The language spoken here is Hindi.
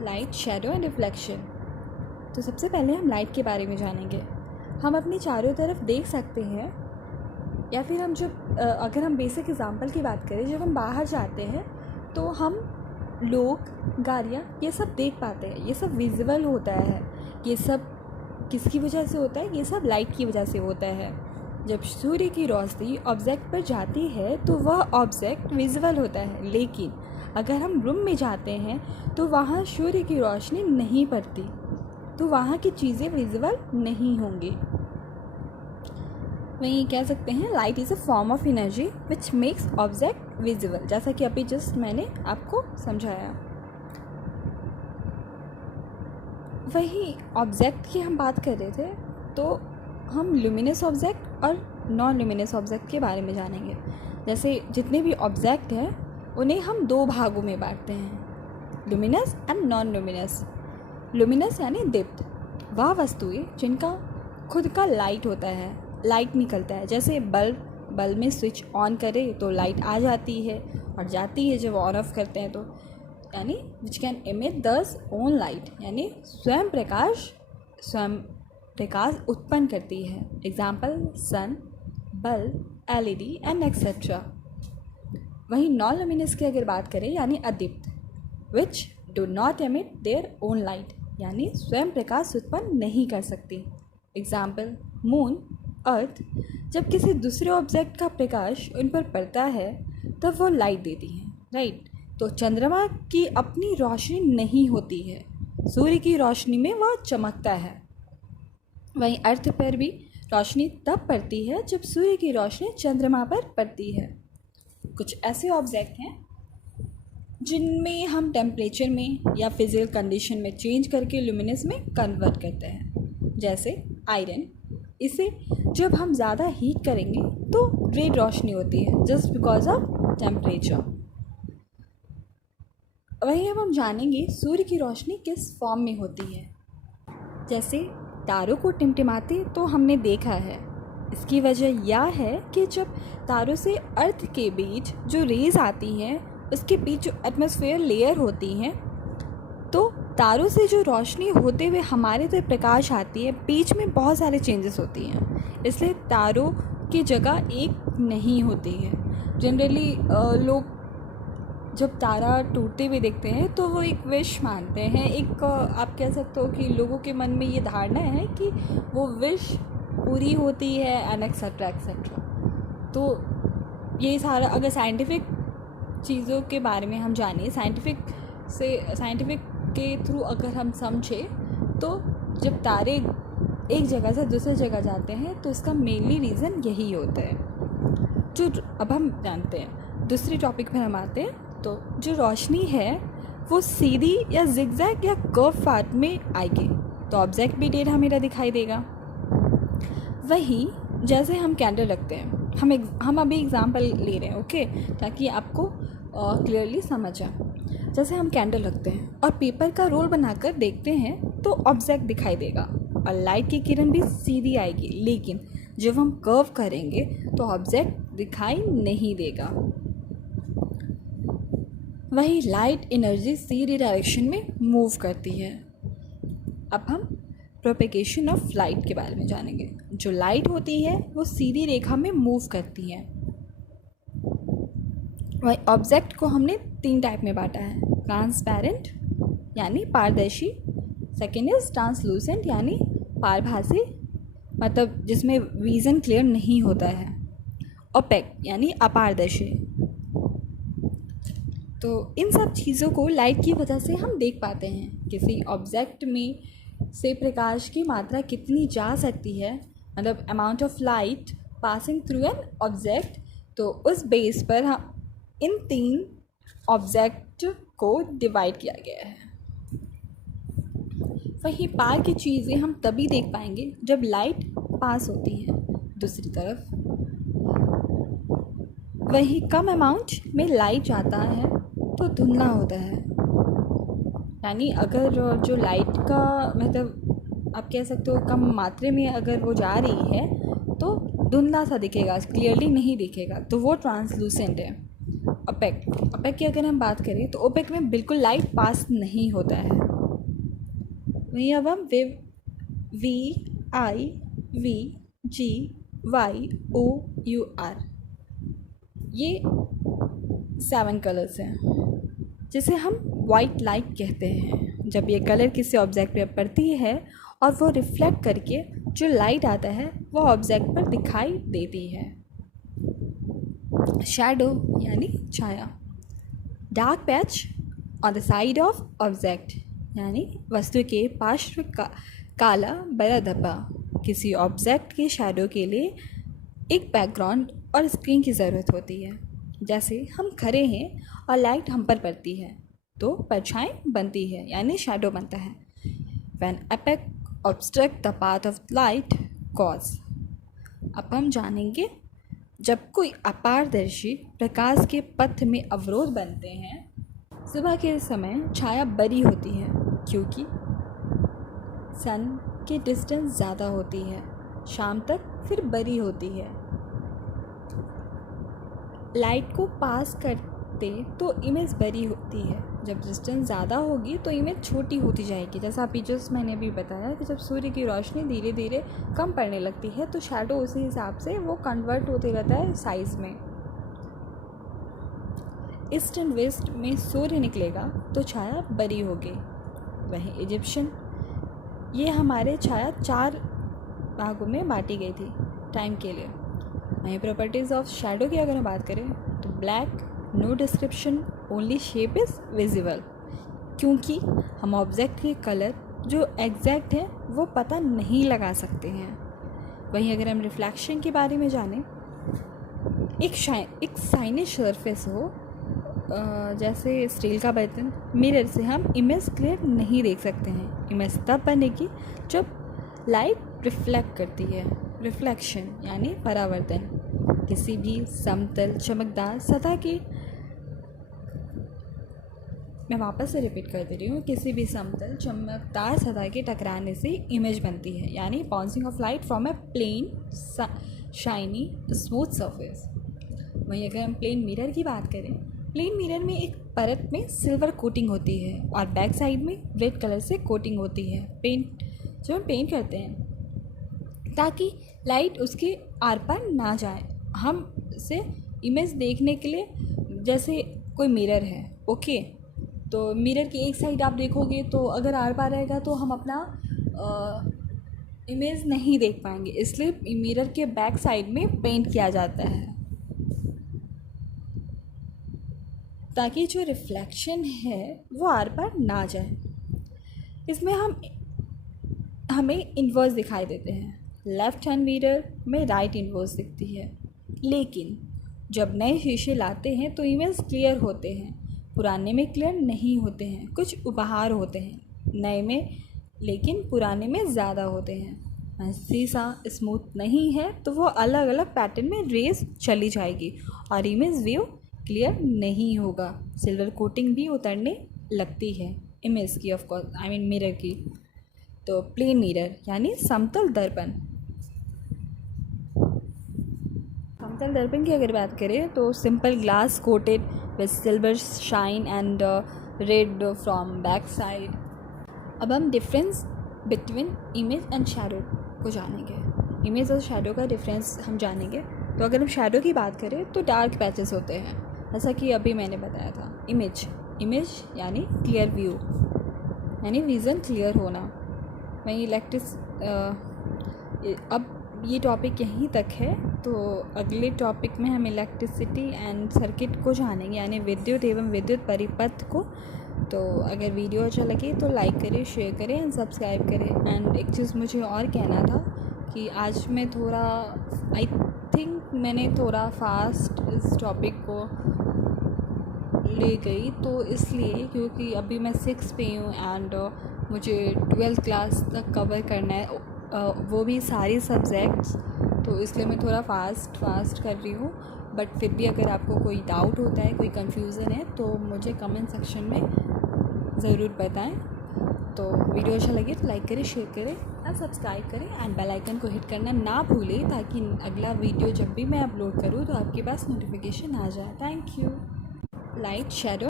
Light, shadow and reflection. तो सबसे पहले हम लाइट के बारे में जानेंगे। हम अपनी चारों तरफ देख सकते हैं, या फिर हम जब अगर हम बेसिक एग्जांपल की बात करें, जब हम बाहर जाते हैं तो हम लोग, गाड़ियाँ, ये सब देख पाते हैं। ये सब विजुअल होता है। ये सब किसकी वजह से होता है? ये सब लाइट की वजह से होता है। जब सूर्य की रोशनी ऑब्जेक्ट पर जाती है तो वह ऑब्जेक्ट विजुअल होता है, लेकिन अगर हम रूम में जाते हैं तो वहाँ सूर्य की रोशनी नहीं पड़ती, तो वहाँ की चीज़ें विजुअल नहीं होंगी। वहीं कह सकते हैं light is a form of energy which makes object visual, जैसा कि अभी जस्ट मैंने आपको समझाया। वही ऑब्जेक्ट की हम बात कर रहे थे, तो हम ल्यूमिनस ऑब्जेक्ट और नॉन ल्यूमिनस ऑब्जेक्ट के बारे में जानेंगे। जैसे जितने भी ऑब्जेक्ट हैं उन्हें हम दो भागों में बांटते हैं, luminous and non luminous. Luminous यानी दीप्त, वह वस्तुएं जिनका खुद का लाइट होता है, लाइट निकलता है। जैसे बल्ब में स्विच ऑन करें तो लाइट आ जाती है और जाती है जब ऑन ऑफ करते हैं तो, यानी which can emit this own light, यानी स्वयं प्रकाश उत्पन्न करती है। Example sun, bulb, LED and etcetera. वहीं नॉन लुमिनस की अगर बात करें, यानी अदीप्त, which do not emit their own light, यानी स्वयं प्रकाश उत्पन्न नहीं कर सकती। Example moon, earth. जब किसी दूसरे ऑब्जेक्ट का प्रकाश उन पर पड़ता है तब वो लाइट देती हैं, राइट। तो चंद्रमा की अपनी रोशनी नहीं होती है, सूर्य की रोशनी में वह चमकता है। वहीं अर्थ पर भी रोशनी तब पड़ती है जब सूर्य की रोशनी चंद्रमा पर पड़ती है। कुछ ऐसे ऑब्जेक्ट हैं जिनमें हम टेम्परेचर में या फिजिकल कंडीशन में चेंज करके ल्यूमिनस में कन्वर्ट करते हैं। जैसे आयरन, इसे जब हम ज़्यादा हीट करेंगे तो रेड रोशनी होती है, जस्ट बिकॉज ऑफ टेम्परेचर। वहीं अब हम जानेंगे सूर्य की रोशनी किस फॉर्म में होती है। जैसे तारों को टिमटिमाते तो हमने देखा है। इसकी वजह यह है कि जब तारों से अर्थ के बीच जो रेज आती हैं, उसके बीच जो एटमॉस्फेयर लेयर होती हैं, तो तारों से जो रोशनी होते हुए हमारे तक प्रकाश आती है, बीच में बहुत सारे चेंजेस होती हैं। इसलिए तारों की जगह एक नहीं होती है। जनरली लोग जब तारा टूटते हुए देखते हैं तो वो एक विश मानते हैं, एक आप कह सकते हो कि लोगों के मन में ये धारणा है कि वो विश पूरी होती है एंड एक्सेट्रा एक्सेट्रा। तो ये सारा, अगर साइंटिफिक चीज़ों के बारे में हम जाने, साइंटिफिक के थ्रू अगर हम समझे, तो जब तारे एक जगह से दूसरी जगह जाते हैं तो इसका मेनली रीज़न यही होता है। जो अब हम जानते हैं, दूसरी टॉपिक पर हम आते हैं। तो जो रोशनी है वो सीधी या जिगजैग या कर्व पाथ में आएगी, तो ऑब्जेक्ट भी टेढ़ा मेढ़ा दिखाई देगा। वहीं जैसे हम कैंडल रखते हैं, हम अभी एग्जांपल ले रहे हैं, ओके, ताकि आपको क्लियरली समझ आए। जैसे हम कैंडल रखते हैं और पेपर का रोल बनाकर देखते हैं तो ऑब्जेक्ट दिखाई देगा और लाइट की किरण भी सीधी आएगी, लेकिन जब हम कर्व करेंगे तो ऑब्जेक्ट दिखाई नहीं देगा। वही लाइट एनर्जी सीधी डायरेक्शन में मूव करती है। अब हम प्रोपेगेशन ऑफ लाइट के बारे में जानेंगे। जो लाइट होती है वो सीधी रेखा में मूव करती है। वही ऑब्जेक्ट को हमने 3 टाइप में बांटा है, ट्रांसपेरेंट यानी पारदर्शी, सेकेंड इज ट्रांसलूसेंट यानी पारभासी, मतलब जिसमें विजन क्लियर नहीं होता है, ओपेक यानी अपारदर्शी। तो इन सब चीज़ों को लाइट की वजह से हम देख पाते हैं। किसी ऑब्जेक्ट में से प्रकाश की मात्रा कितनी जा सकती है, मतलब amount of light passing through an object, तो उस बेस पर हम इन 3 ऑब्जेक्ट को डिवाइड किया गया है। वहीं पार की चीज़ें हम तभी देख पाएंगे जब लाइट पास होती है दूसरी तरफ। वहीं कम अमाउंट में लाइट जाता है तो धुंधला होता है, यानी अगर जो लाइट का मतलब आप कह सकते हो कम मात्रा में अगर वो जा रही है तो धुंधला सा दिखेगा, क्लियरली नहीं दिखेगा, तो वो ट्रांसलूसेंट है। ओपेक। ओपेक की अगर हम बात करें तो ओपेक में बिल्कुल लाइट पास नहीं होता है। वहीं अब हम विव VIVGYOUR ये 7 कलर्स हैं जिसे हम वाइट लाइट कहते हैं। जब ये कलर किसी ऑब्जेक्ट पर पड़ती है और वो रिफ्लेक्ट करके जो लाइट आता है वो ऑब्जेक्ट पर दिखाई देती है। शैडो यानी छाया। Dark patch on the side of object यानी वस्तु के पार्श्व काला बड़ा धब्बा। किसी ऑब्जेक्ट के शैडो के लिए एक बैकग्राउंड और स्क्रीन की ज़रूरत होती है। जैसे हम खड़े हैं और लाइट हम पर पड़ती है तो परछाई बनती है यानी शैडो बनता है। When opaque obstruct the path of light cause। अब हम जानेंगे जब कोई अपारदर्शी प्रकाश के पथ में अवरोध बनते हैं। सुबह के समय छाया बड़ी होती है क्योंकि सन की डिस्टेंस ज़्यादा होती है। शाम तक फिर बड़ी होती है। लाइट को पास करते तो इमेज बड़ी होती है। जब डिस्टेंस ज़्यादा होगी तो इमेज छोटी होती जाएगी। जैसा अभी जस्ट मैंने भी बताया कि जब सूर्य की रोशनी धीरे धीरे कम पड़ने लगती है तो शैडो उसी हिसाब से वो कन्वर्ट होते रहता है साइज़ में। ईस्ट एंड वेस्ट में सूर्य निकलेगा तो छाया बड़ी होगी। वहीं इजिप्शियन ये हमारे छाया 4 भागों में बांटी गई थी टाइम के लिए। वहीं प्रॉपर्टीज़ ऑफ शैडो की अगर हम बात करें तो black, no description, only shape is visible. क्योंकि हम ऑब्जेक्ट के कलर जो एग्जैक्ट है वो पता नहीं लगा सकते हैं। वहीं अगर हम रिफ्लेक्शन के बारे में जानें, एक साइनिश सरफेस हो जैसे स्टील का बर्तन, मिरर से हम इमेज क्लियर नहीं देख सकते हैं। इमेज तब बनेगी जब लाइट रिफ्लेक्ट करती है। रिफ्लेक्शन यानी परावर्तन। किसी भी समतल चमकदार सतह की, मैं वापस से रिपीट कर दे रही हूँ, किसी भी समतल चमकदार सतह के टकराने से इमेज बनती है यानी bouncing off light from a plane shiny smooth surface. वहीं अगर हम प्लेन मिरर की बात करें, प्लेन मिरर में एक परत में सिल्वर कोटिंग होती है और बैक साइड में रेड कलर से कोटिंग होती है। जो हम पेंट करते हैं ताकि लाइट उसके आर पार ना जाए। हम से इमेज देखने के लिए जैसे कोई मिरर है, ओके, तो मिरर की एक साइड आप देखोगे तो अगर आर पार रहेगा तो हम अपना इमेज नहीं देख पाएंगे। इसलिए मिरर के बैक साइड में पेंट किया जाता है ताकि जो रिफ्लेक्शन है वो आर पार ना जाए। इसमें हमें इन्वर्स दिखाई देते हैं। लेफ़्ट हैंड मिरर में राइट इन्वर्स दिखती है। लेकिन जब नए शीशे लाते हैं तो इमेज क्लियर होते हैं, पुराने में क्लियर नहीं होते हैं। कुछ उपहार होते हैं नए में, लेकिन पुराने में ज़्यादा होते हैं। शीशा स्मूथ नहीं है तो वो अलग अलग पैटर्न में रेस चली जाएगी और इमेज व्यू क्लियर नहीं होगा। सिल्वर कोटिंग भी उतरने लगती है इमेज की, of course I mean mirror की। तो प्लेन मिरर यानी समतल दर्पण। समतल दर्पण की अगर बात करें तो simple glass coated with silver shine and red from back side. अब हम difference between image and shadow को जानेंगे। इमेज और शैडो का डिफरेंस हम जानेंगे। तो अगर हम शैडो की बात करें तो डार्क पैचेस होते हैं, जैसा कि अभी मैंने बताया था। इमेज यानी क्लियर व्यू यानी विज़न क्लियर होना। वहीं अब ये टॉपिक यहीं तक है, तो अगले टॉपिक में हम इलेक्ट्रिसिटी एंड सर्किट को जानेंगे यानी विद्युत एवं विद्युत परिपथ को। तो अगर वीडियो अच्छा लगे तो लाइक करें, शेयर करें एंड सब्सक्राइब करें। एंड एक चीज़ मुझे और कहना था कि आज मैं थोड़ा आई थिंक मैंने थोड़ा फास्ट इस टॉपिक को ले गई, तो इसलिए क्योंकि अभी मैं 6 पे हूँ एंड मुझे 12th क्लास तक कवर करना है, वो भी सारी सब्जेक्ट्स, तो इसलिए मैं थोड़ा फास्ट कर रही हूँ। बट फिर भी अगर आपको कोई डाउट होता है, कोई कन्फ्यूज़न है तो मुझे कमेंट सेक्शन में ज़रूर बताएं। तो वीडियो अच्छा लगे तो लाइक करें, शेयर करें और सब्सक्राइब करें एंड बेल आइकन को हिट करना ना भूलें ताकि अगला वीडियो जब भी मैं अपलोड करूँ तो आपके पास नोटिफिकेशन आ जाए। Thank you. Light, shadow